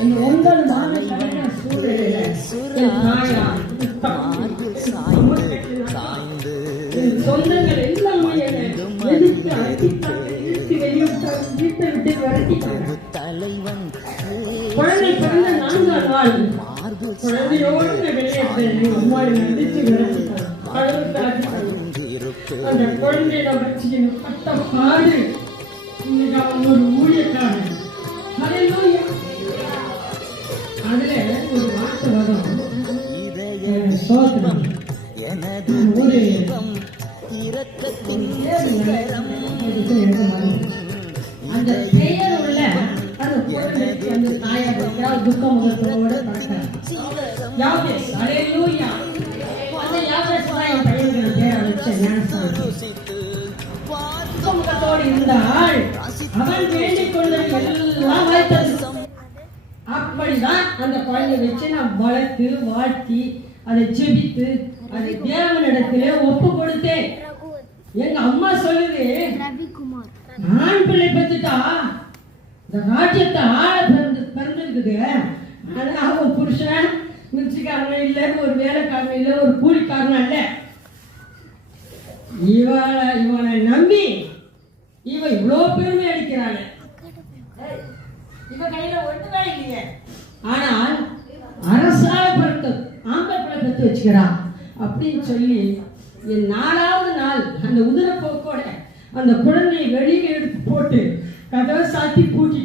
அந்த 9 மாத கடன சூழலில் சொந்தங்கள் எல்லாமே எதிர்த்து அடித்து வீட்டை விட்டு விரட்டிட்டாங்க. குழந்தை பிறந்த 4ஆம் நாள் குழந்தையோடு வெளியே அம்மாவை நடிச்சு விரட்டிட்டாங்க. அந்த குழந்தைய வச்சுக்கணும் பட்ட பாடு. இன்னைக்கு அவங்க ஒரு ஊழியக்காரன். அதுல ஒரு வார்த்தை வரும், சோதனம் ஒரு அந்த பெயர் உள்ள அந்த குழந்தைக்கு அந்த தாயார் துக்கம் முகத்தோட பார்த்தார். யாவேஸ், அல்லேலூயா. அந்த யாவேஸ் தான் என் பையனுக்கு பேரை வச்ச முகத்தோடு இருந்தால் அவன் வேண்டிக் கொண்டது எல்லாம் வாய்த்தது. அப்படிதான் அந்த குழந்தைய வச்சு நான் வளர்த்து வாழ்த்தி அதை ஜெபித்து அதை தேவனிடத்திலே ஒப்பு கொடுத்தேன். எங்க அம்மா சொல்லுது, ஆண் பிள்ளை பெற்றுட்டா இந்த ராஜ்யத்தை ஆள பிறந்திருக்குது. ஆனா அவன் புருஷன் மிர்ச்சிக்காரன் இல்லை, ஒரு வேலைக்காரன் இல்லை, ஒரு கூலிக்காரன் இல்லை. இவனை நம்பி இவன் இவ்வளோ பெருமை அடிக்கிறாங்க. இவ கையில ஒண்ணுமே இல்லையே. ஆனால் அரசால பிறக்க ஆம்பளை பிள்ளை பெற்று வச்சுக்கிறான் அப்படின்னு சொல்லி என் 4ஆவது நாள் அந்த உதிரப்போக்கோட அந்த குழந்தையை வெளியே எடுத்து போட்டு கதவை சாத்தி பூட்டி